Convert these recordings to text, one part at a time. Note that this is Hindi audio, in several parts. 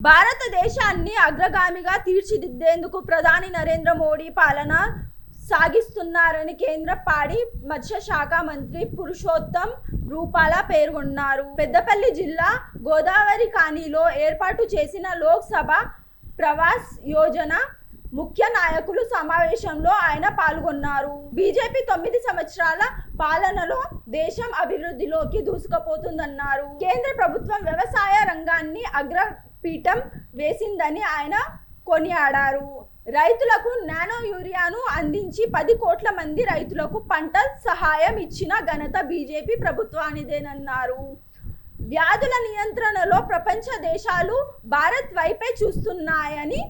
భారతదేశాన్ని అగ్రగామిగా తీర్చిదిద్దేందుకు ప్రధాని నరేంద్ర మోడీ పాలన సాగిస్తున్నారని కేంద్ర పాడి మత్స్య శాఖ మంత్రి పురుషోత్తం రూపాలా పేర్కొన్నారు. పెద్దపల్లి జిల్లా గోదావరి ఖనిలో ఏర్పాటు చేసిన లోక్సభ ప్రవాస్ యోజన ముఖ్య నాయకులు సమావేశంలో ఆయన పాల్గొన్నారు. బీజేపీ 9 సంవత్సరాల పాలనలో దేశం అభివృద్ధిలోకి దూసుకుపోతుందన్నారు. కేంద్ర ప్రభుత్వం వ్యవసాయ రంగాన్ని అగ్రపీఠం వేసిందని ఆయన కొనియాడారు. రైతులకు నానో యూరియాను అందించి 10 కోట్ల మంది రైతులకు పంట సహాయం ఇచ్చిన ఘనత బీజేపీ ప్రభుత్వానిదేనన్నారు. వ్యాధుల నియంత్రణలో ప్రపంచ దేశాలు భారత్ వైపే చూస్తున్నాయని,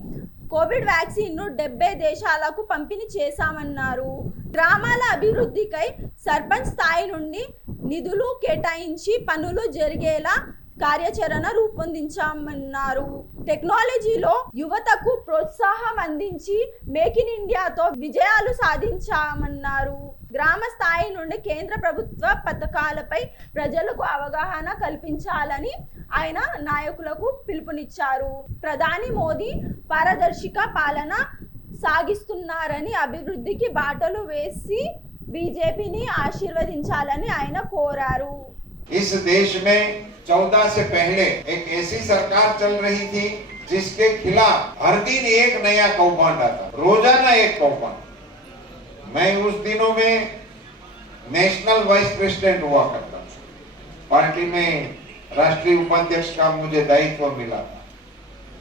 కోవిడ్ వ్యాక్సిన్ను 70 దేశాలకు పంపిణీ చేశామన్నారు. గ్రామాల అభివృద్ధికై సర్పంచ్ స్థాయి నుండి నిధులు కేటాయించి పనులు జరిగేలా కార్యాచరణ రూపొందించామన్నారు. టెక్నాలజీలో యువతకు ప్రోత్సాహం అందించి మేక్ ఇన్ ఇండియాతో విజయాలు సాధించామన్నారు. గ్రామ స్థాయి నుండి కేంద్ర ప్రభుత్వ పథకాలపై ప్రజలకు అవగాహన కల్పించాలని ఆయన నాయకులకు పిలుపునిచ్చారు. ప్రధాని మోదీ పారదర్శక పాలన సాగిస్తున్నారని, అభివృద్ధికి బాటలు వేసి బీజేపీని ఆశీర్వదించాలని ఆయన కోరారు. इस देश में 14 से पहले एक ऐसी सरकार चल रही थी जिसके खिलाफ हर दिन एक नया कौभांड आता, रोजाना एक कौभांड। मैं उस दिनों में नेशनल वाइस प्रेसिडेंट हुआ करता था। पार्टी में राष्ट्रीय उपाध्यक्ष का मुझे दायित्व मिला था,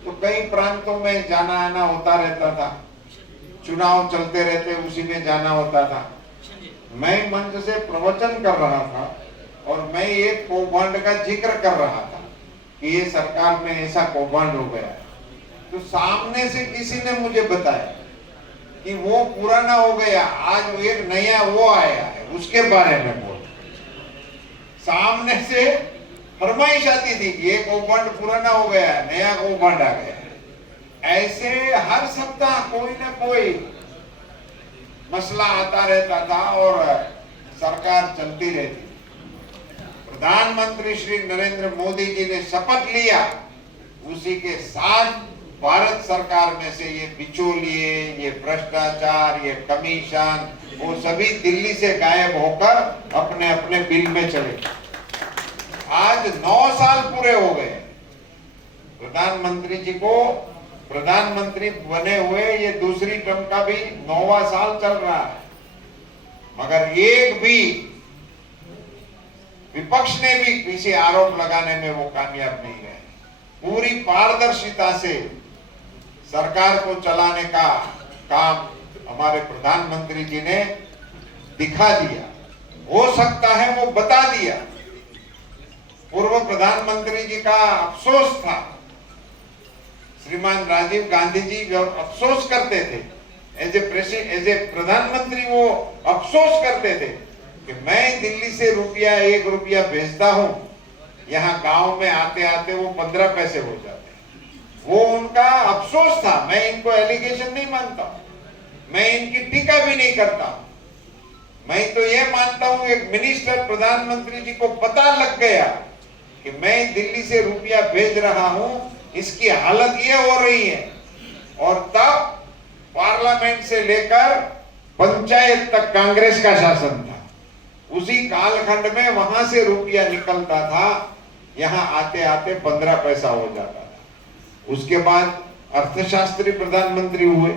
तो कई प्रांतों में जाना आना होता रहता था। चुनाव चलते रहते उसी में जाना होता था। मैं मंच से प्रवचन कर रहा था और मैं एक कौभांड का जिक्र कर रहा था कि ये सरकार में ऐसा कौभांड हो गया है, तो सामने से किसी ने मुझे बताया कि वो पुराना हो गया, आज एक नया वो आया है, उसके बारे में बोल। सामने से फरमाइश आती थी कि ये कौभांड पुराना हो गया है, नया कौभांड आ गया है। ऐसे हर सप्ताह कोई ना कोई मसला आता रहता था और सरकार चलती रहती। प्रधानमंत्री श्री नरेंद्र मोदी जी ने शपथ लिया, उसी के साथ भारत सरकार में से ये बिचौलिए, ये भ्रष्टाचार, ये कमीशन, वो सभी दिल्ली से गायब होकर अपने अपने बिल में चले। आज 9 साल पूरे हो गए प्रधानमंत्री जी को प्रधानमंत्री बने हुए। ये दूसरी टर्म का भी 9वां साल चल रहा है, मगर एक भी विपक्ष ने भी किसी आरोप लगाने में वो कामयाब नहीं रहे। पूरी पारदर्शिता से सरकार को चलाने का काम हमारे प्रधानमंत्री जी ने दिखा दिया। हो सकता है वो बता दिया। पूर्व प्रधानमंत्री जी का अफसोस था, श्रीमान राजीव गांधी जी जब अफसोस करते थे एज ए प्रधानमंत्री, वो अफसोस करते थे कि मैं दिल्ली से ₹1 रुपया भेजता हूं, यहाँ गांव में आते आते वो 15 पैसे हो जाते। वो उनका अफसोस था। मैं इनको एलिगेशन नहीं मानता, मैं इनकी टीका भी नहीं करता। मैं तो ये मानता हूं एक मिनिस्टर प्रधानमंत्री जी को पता लग गया कि मैं दिल्ली से रुपया भेज रहा हूं, इसकी हालत ये हो रही है। और तब पार्लियामेंट से लेकर पंचायत तक कांग्रेस का शासन था। उसी कालखंड में वहां से रुपया निकलता था, यहाँ आते आते 15 पैसा हो जाता था। उसके बाद अर्थशास्त्री प्रधानमंत्री हुए।